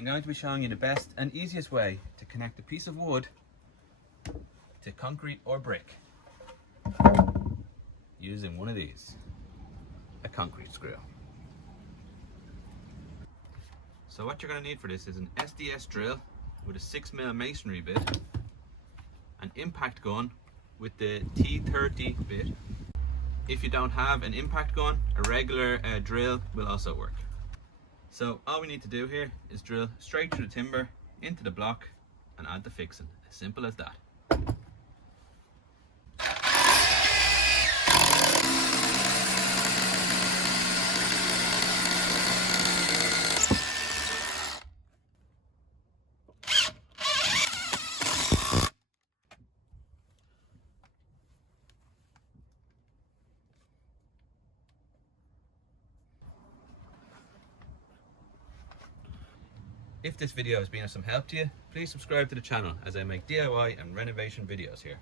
I'm going to be showing you the best and easiest way to connect a piece of wood to concrete or brick using one of these, a concrete screw. So what you're going to need for this is an SDS drill with a 6mm masonry bit, an impact gun with the T30 bit. If you don't have an impact gun, a regular drill will also work. So all we need to do here is drill straight through the timber into the block and add the fixing. As simple as that. If this video has been of some help to you, please subscribe to the channel as I make DIY and renovation videos here.